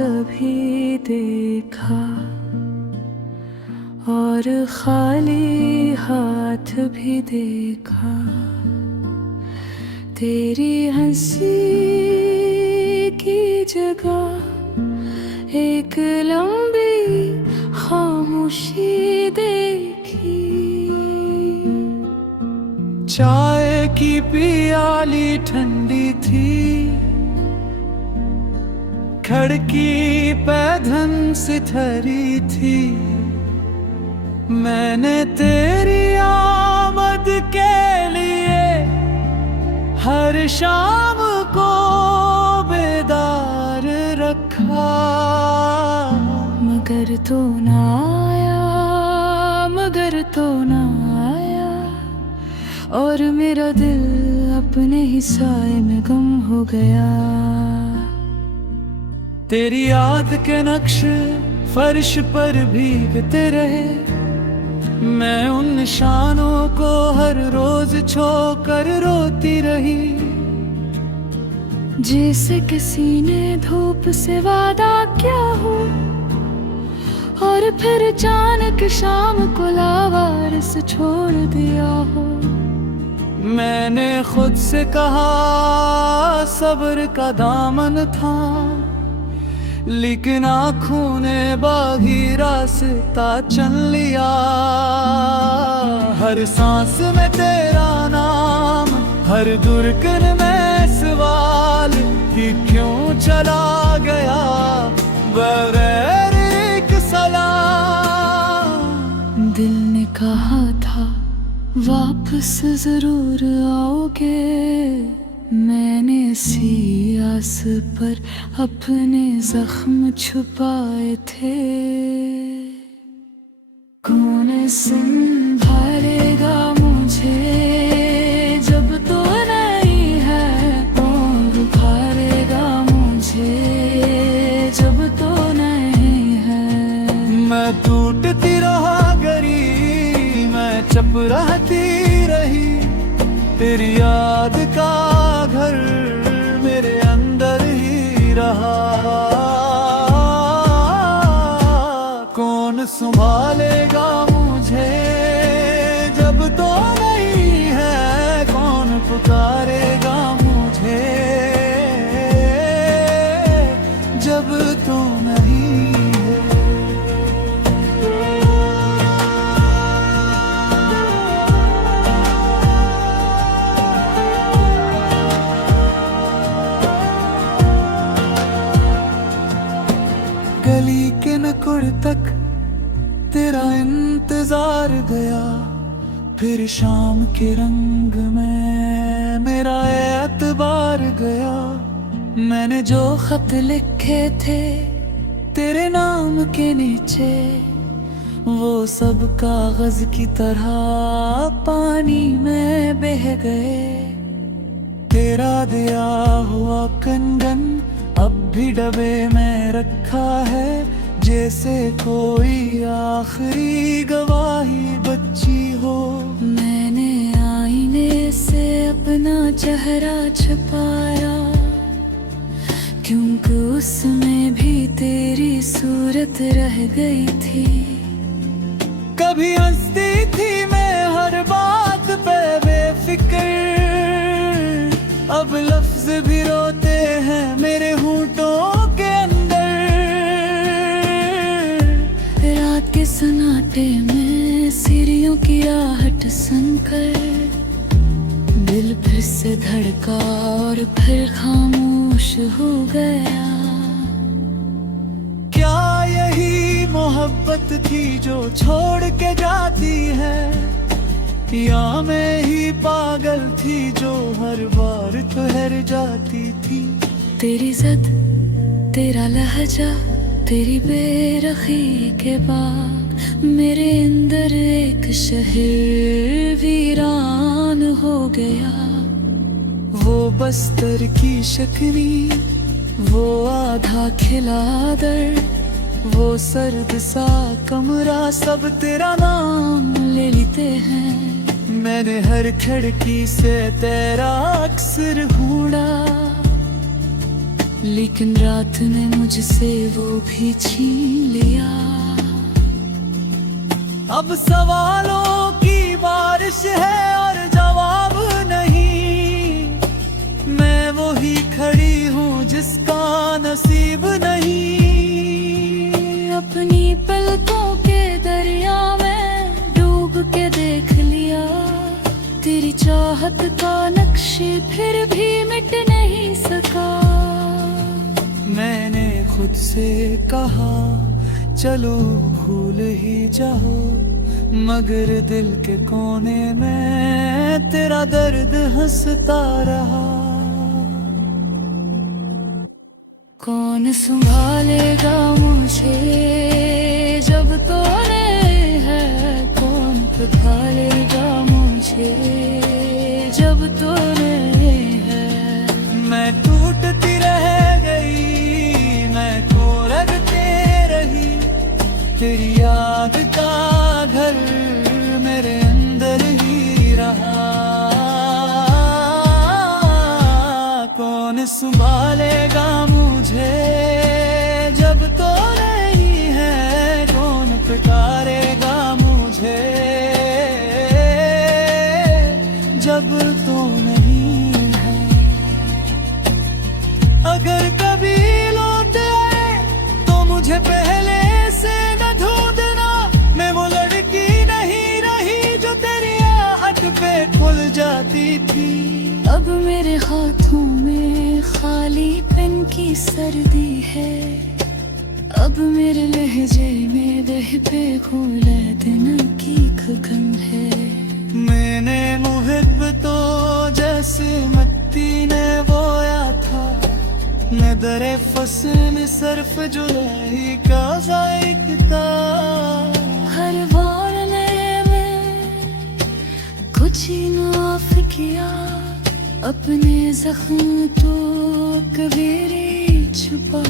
अभी देखा और खाली हाथ भी देखा। तेरी हंसी की जगह एक लंबी खामोशी देखी। चाय की प्याली ठंडी थी, खिड़की पे धन सिथरी थी। मैंने तेरी आमद के लिए हर शाम को बेदार रखा। मगर तो ना आया, मगर तो ना आया, और मेरा दिल अपने ही साए में गम हो गया। तेरी याद के नक्श फर्श पर भीगते रहे, मैं उन निशानों को हर रोज छू कर रोती रही। जैसे किसी ने धूप से वादा किया हो और फिर अचानक शाम को लावारिस छोड़ दिया हो। मैंने खुद से कहा सब्र का दामन था, लेकिन आँखों ने बागी रास्ता चल लिया। हर सांस में तेरा नाम, हर धड़कन में सवाल कि क्यों चला गया बगैर एक सलाम। दिल ने कहा था वापस जरूर आओगे, मैंने इसी आस पर अपने जख्म छुपाए थे। कौन संभालेगा मुझे जब तो नहीं है, कौन उभारेगा मुझे जब तो नहीं है। मैं टूटती रहा गरी, मैं चुप रहती रही। तेरी याद का घर मेरे अंदर ही रहा। कौन संभालेगा मुझे जब तो नहीं है, कौन पुकारेगा मुझे जब तो नहीं है। गली के नकुड़ तक तेरा इंतजार गया, फिर शाम के रंग में मेरा एतबार गया। मैंने जो खत लिखे थे तेरे नाम के नीचे, वो सब कागज की तरह पानी में बह गए। तेरा दिया हुआ कंगन अब भी डब्बे में रखा है, जैसे कोई आखिरी गवाही बच्ची हो। मैंने आईने से अपना चेहरा छुपाया, क्योंकि उसमें भी तेरी सूरत रह गई थी। कभी हंसती थी मैं हर बात पे बेफिक्र, अब लफ्ज भी रोते हैं मेरे होंठों के अंदर। रात के सन्नाटे में सीढ़ियों की आहट सुनकर दिल फिर से धड़का और फिर खामोश हो गया। क्या यही मोहब्बत थी जो छोड़ के जाती है, या मैं ही पागल थी जो हर बार ठहर जाती थी। तेरी जिद, तेरा लहजा, तेरी बेरखी के बाद मेरे अंदर एक शहर वीरान हो गया। वो बस्तर की शक्नी, वो आधा खिला दर, वो सर्द सा कमरा, सब तेरा नाम ले लेते हैं। मैंने हर खिड़की से तेरा अक्सर ढूंढा, लेकिन रात ने मुझसे वो भी छीन लिया। अब सवालों की बारिश है और जवाब नहीं, मैं वही खड़ी हूँ जिसका नसीब नहीं। अपनी पलकों के दरिया में डूब के देख लिया, तेरी चाहत का नक्शे फिर भी मिट नहीं सका। मैंने खुद से कहा चलो भूल ही जाओ, मगर दिल के कोने में तेरा दर्द हंसता रहा। कौन संभालेगा मुझे जब तूने है, कौन संभालेगा मुझे जब तूने है। मैं टूटती रह गई, मैं को रगते रही, तेरी याद का घर मेरे अंदर ही रहा। कौन संभालेगा मुझे जब तो नहीं है, कौन पुकारेगा मुझे जब तो नहीं है। अगर कभी लौट आए तो मुझे पहले से न ढूंढना, मैं वो लड़की नहीं रही जो तेरी आहट पे खुल जाती थी। अब मेरे हाथों में खाली पेन की सर्दी है, अब मेरे लहजे में दह पे खुले दिन की गगन है। मैंने मुहिब तो जैसे मिट्टी ने बोया था, नदरे फसल सर्फ जुलाई का जायका। हर वारने में कुछ ही नाफ किया, अपने जख्म तो कबीरी छुपा।